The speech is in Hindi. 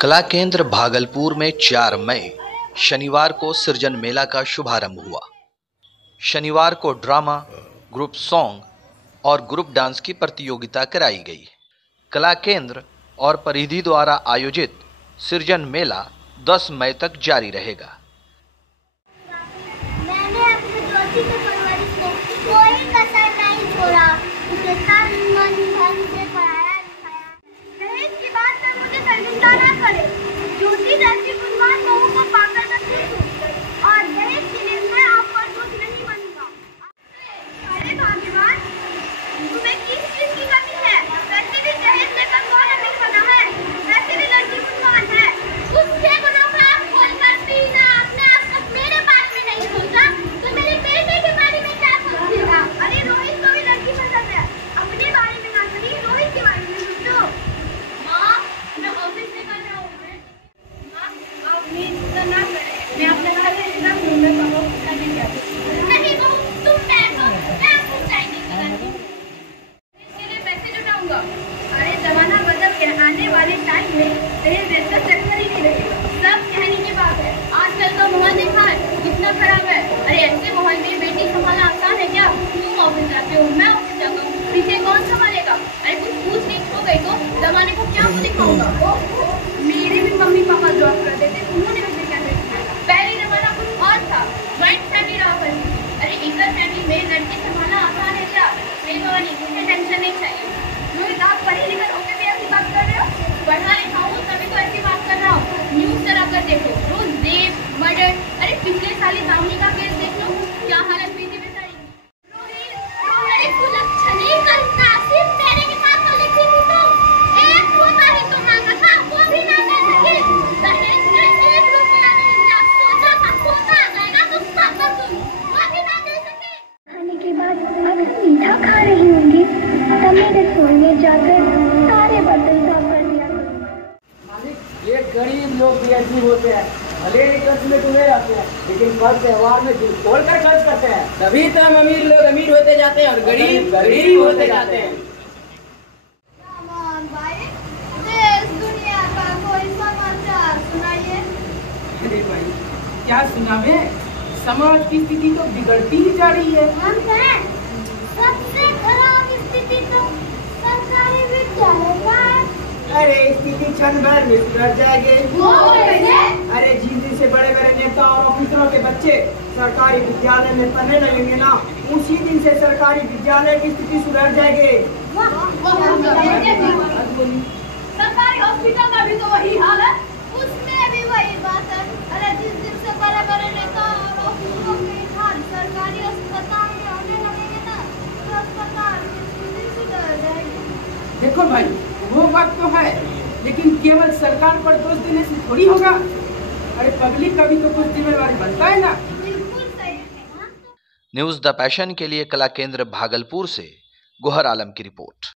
कला केंद्र भागलपुर में 4 मई शनिवार को सृजन मेला का शुभारंभ हुआ। शनिवार को ड्रामा, ग्रुप सॉन्ग और ग्रुप डांस की प्रतियोगिता कराई गई। कला केंद्र और परिधि द्वारा आयोजित सृजन मेला 10 मई तक जारी रहेगा। मैंने अपने दोस्ती के परवरिश में कोई कसर नहीं छोड़ा। उसे तन मन धन से पढ़ाया लिखाया। दहेज की बात में मुझे शर्मिंदा ना करे। ज्योति जैसी गुणवान बहू को पाकर रखी हूँ और दहेज के लिए मैं आप पर बोझ नहीं बनूंगा। अरे भाग्यवान, तुम्हें किस चीज की कमी है? वैसे भी दहेज लेकर कौन अमीर बना है? वैसे भी लड़की गुणवान है। उसके गुणों का आप खोलकर पीना। आपने आज तक मेरे बारे में नहीं सोचा तो मेरे बेटे के बारे में क्या सोचिएगा? अरे रोहित को भी लड़की पसंद है। अपने बारे में ना सोचिए, रोहित के बारे में सोचो। माँ, मैं ऑफिस से कर रहा हूँ। माँ, आप प्लीज इतना ना करें। मैं अपने घर में इतना सुंदर पापा को खाने क्या? नहीं बहू, तुम बैठो, मैं आपको चाय देकर आती हूँ। इसके लिए पैसे जुटाऊंगा। अरे जमाना बदल गया, आने वाले टाइम में दहेज का चक्कर ही नहीं रहेगा। सब कहने की बात है। आजकल का माहौल देखा है कितना खराब है। अरे ऐसे माहौल में बेटी संभालना आसान है क्या? तुम ऑफिस जाते हो, मैं ऑफिस जाता हूँ, पीछे कौन संभालेगा? अरे कुछ पूछ नीच हो गई तो जमाने को क्या दिखाऊंगा? मेरे भी मम्मी पापा जॉब करते थे, उन्होंने मुझे कैसे सिखाया? पहले जमाना कुछ और था, ज्वाइंट फैमिली रहा करती थी। अरे एकल फैमिली में लड़की संभालना आसान है क्या? मेरी भवानी, मुझे टेंशन नहीं चाहिए। रोहित, आप पढ़े लिखे होकर भी ऐसी बात कर रहे हो? पढ़ा लिखा हूँ तभी तो ऐसी बात कर रहा हूँ। न्यूज चला कर देखो, रोज रेप, मर्डर। अरे पिछले साल ही दामिनी का केस देख लो, क्या हालत हुई थी बेचारी। रोहित, कुलक्षणी कविता सिर्फ तेरे के साथ तो लिखी थी तो एक रुपया ही तो मांगा था, वो भी ना दे सके। दहेज में 1 रुपया नहीं दिया, सोचा था पोता आ जाएगा तो सब वसूल, वो भी ना दे सके। खाने के बाद अगर मीठा खा रही होंगी तब मेरे सोने जाकर सारे बर्तन साफ कर दिया करूँगा। ये गरीब लोग भी ऐसे होते हैं, भले ही खर्च में डूबे जाते हैं लेकिन हर त्योहार में दिल खोलकर खर्च करते हैं। तभी तो हम अमीर लोग अमीर होते जाते हैं और गरीब गरीब होते जाते हैं। भाई, देश दुनिया का कोई समाचार सुनाइए। अरे भाई, क्या सुनावे? समाज की स्थिति तो बिगड़ती ही जा रही है। हम हैं, सबसे खराब स्थिति तो सरकारी विद्यालय का है। अरे स्थिति क्षण भर में सुधर जाएगी। वो कैसे? अरे जिस दिन से बड़े बड़े नेता और ऑफिसरों के बच्चे सरकारी विद्यालय में पढ़ने लगेंगे ना, उसी दिन से सरकारी विद्यालय की स्थिति सुधर जाएगी। सरकारी हॉस्पिटल का भी तो वही हाल है। उसमें भी वही बात है। अरे जिस दिन से बड़े बड़े नेता और ऑफिसरों के हाथ सरकारी अस्पताल में आने लगेंगे ना, तो अस्पताल की स्थिति सुधर जाएगी। देखो भाई, वो बात तो है, लेकिन केवल सरकार पर दोष देने से थोड़ी होगा। अरे पब्लिक का भी तो कुछ जिम्मेवारी बनता है ना। बिल्कुल सही है। न्यूज़ द पैशन के लिए कला केंद्र भागलपुर से गोहर आलम की रिपोर्ट।